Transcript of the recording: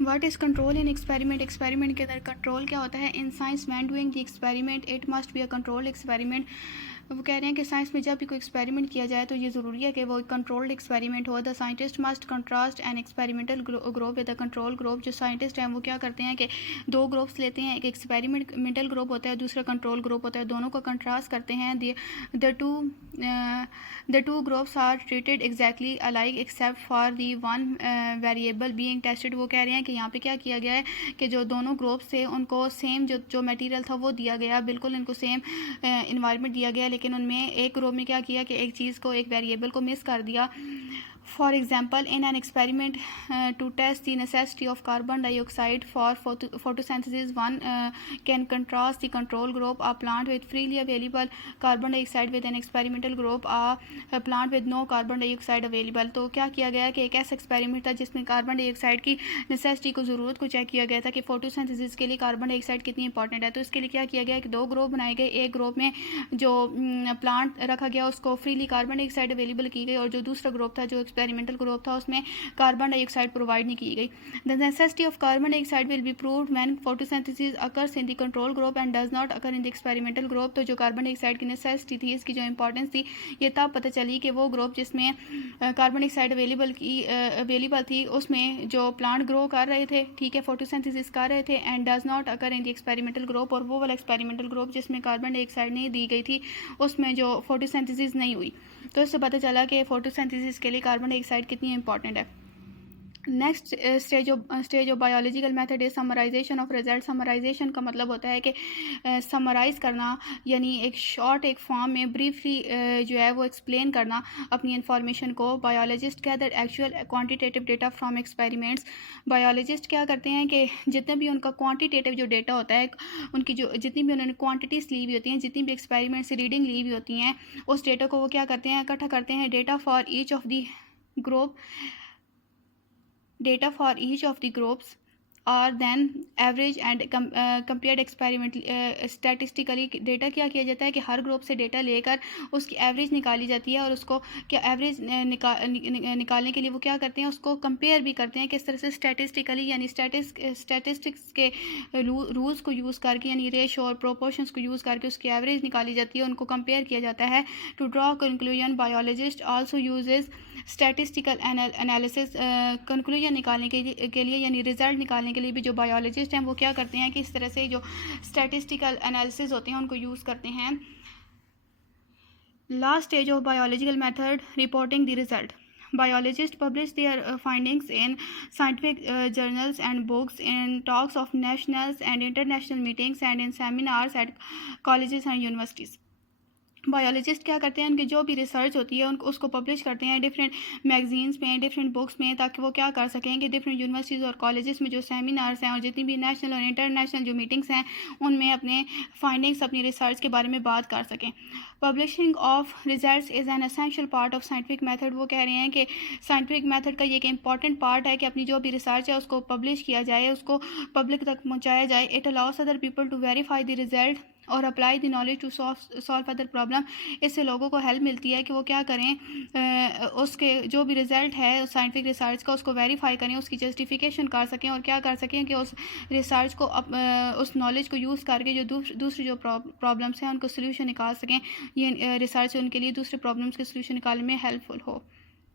What is control in experiment? Experiment के अंदर control क्या होता है? In science when doing the experiment it must be a controlled experiment. वो कह रहे हैं कि साइंस में जब भी कोई एक्सपेरिमेंट किया जाए तो ये ज़रूरी है कि वो कंट्रोल्ड एक्सपेरिमेंट हो। The scientist must contrast an experimental group with the control group. जो साइंटिस्ट हैं वो क्या करते हैं कि दो ग्रुप्स लेते हैं, एक एक्सपेरिमेंटल ग्रुप होता है, दूसरा कंट्रोल ग्रुप होता है, दोनों को कंट्रास्ट करते हैं। The two groups are treated exactly alike except for the one variable being tested. वो कह रहे हैं कि यहाँ पे क्या किया गया है कि जो दोनों ग्रुप्स थे उनको सेम जो मटेरियल था वो दिया गया, बिल्कुल इनको सेम इन्वायरमेंट दिया गया, लेकिन उनमें एक ग्रुप में क्या किया कि एक चीज़ को, एक वेरिएबल को मिस कर दिया। For example, in an experiment to test the necessity of carbon dioxide for photosynthesis, one can contrast the control group, a plant with freely available carbon dioxide, with an experimental group, a plant with no carbon dioxide available. तो क्या किया गया कि एक ऐसा experiment था जिसमें carbon dioxide की नेसेसिटी को, ज़रूरत को चेक किया गया था कि फोटोसिंथेसिस के लिए कार्बन डाइऑक्साइड कितनी इंपॉर्टेंट है। तो इसके लिए क्या किया गया कि दो ग्रुप बनाए गए, एक ग्रुप में जो प्लांट रखा गया उसको फ्रीली कार्बन डाइऑक्साइड अवेलेबल की गई, और जो दूसरा ग्रुप था, जो एक्सपेरिमेंटल ग्रुप था, उसमें कार्बन डाइऑक्साइड प्रोवाइड नहीं की गई। The necessity of carbon dioxide will be proved when photosynthesis occurs in the control group and does not occur in the experimental group. तो जो कार्बन डाइऑक्साइड की नेसेसिटी थी, इसकी जो इंपॉर्टेंस थी, ये तब पता चली कि वो ग्रुप जिसमें कार्बन डाइऑक्साइड अवेलेबल थी उसमें जो प्लांट ग्रो कर रहे थे, ठीक है, फोटोसिंथेसिस कर रहे थे, and does not occur in the experimental group, और वो वाला एक्सपेरिमेंटल ग्रुप जिसमें कार्बन डाइऑक्साइड नहीं दी गई थी उसमें जो फोटोसिंथेसिस नहीं हुई। तो इससे पता चला कि फोटोसिंथेसिस के लिए कार्बन डाइऑक्साइड कितनी इंपॉर्टेंट है। Next stage of biological method is summarisation of result. Summarisation का मतलब होता है कि समराइज़ करना, यानी एक शॉर्ट, एक फॉर्म में ब्रीफली जो है वो एक्सप्लेन करना अपनी इंफॉर्मेशन को। Biologist gather actual quantitative data from experiments. Biologist क्या करते हैं कि जितने भी उनका क्वांटिटेटिव जो डेटा होता है, उनकी जो जितनी भी उन्होंने क्वांटिटीज़ ली हुई होती हैं, जितनी भी एक्सपेरिमेंट से रीडिंग ली हुई होती हैं, उस डेटा को वो क्या करते हैं, इकट्ठा करते हैं। Data for each of the groups और then average and compared experiment statistically. Data क्या किया जाता है कि हर ग्रुप से डेटा लेकर उसकी एवरेज निकाली जाती है, और उसको क्या एवरेज निकालने के लिए वो क्या करते हैं, उसको कंपेयर भी करते हैं किस तरह से स्टैटिस्टिकली, यानी स्टैटिस्टिक्स के रूल्स को यूज़ करके, यानी रेशो और प्रोपोर्शंस को यूज़ करके उसकी एवरेज निकाली जाती है, उनको कंपेयर किया जाता है। To draw conclusion, biologist also uses statistical analysis. Conclusion निकालने के लिए यानी रिजल्ट निकालने के लिए भी जो बायोलॉजिस्ट हैं वो क्या करते हैं कि इस तरह से जो स्टैटिस्टिकल एनालिसिस होते हैं उनको यूज़ करते हैं। Last stage of biological method, reporting the result. Biologists publish their findings in scientific journals and books, in talks of national and international meetings, and in seminars at colleges and universities. Biologist क्या करते हैं, उनकी जो भी research होती है उनको उसको पब्लिश करते हैं डिफरेंट मैगजीन्स में, डिफरेंट बुक्स में, ताकि वो क्या कर सकें कि डिफरेंट यूनिवर्सिटीज़ और कॉलेजेस में जो सेमिनार्स हैं और जितनी भी नेशनल और इंटरनेशनल जो मीटिंग्स हैं उनमें अपने फाइंडिंग्स, अपनी रिसर्च के बारे में बात कर सकें। Publishing of results is an essential part of scientific method. वो कह रहे हैं कि साइंटिफिक मेथड का ये एक इंपॉर्टेंट पार्ट है कि अपनी जो भी रिसर्च है उसको पब्लिश किया जाए, उसको पब्लिक तक पहुँचाया जाए। It allows other people to verify the result और apply the knowledge to solve other problem. इससे लोगों को हेल्प मिलती है कि वो क्या करें, उसके जो भी रिज़ल्ट है साइंटिफिक रिसर्च का उसको वेरीफाई करें, उसकी जस्टिफिकेशन कर सकें, और क्या कर सकें कि उस रिसर्च को उस नॉलेज को यूज़ करके जो दूसरी जो प्रॉब्लम्स हैं उनको सोल्यूशन निकाल सकें। ये रिसर्च उनके लिए दूसरे प्रॉब्लम्स के सोल्यूशन निकालने में हेल्पफुल हो।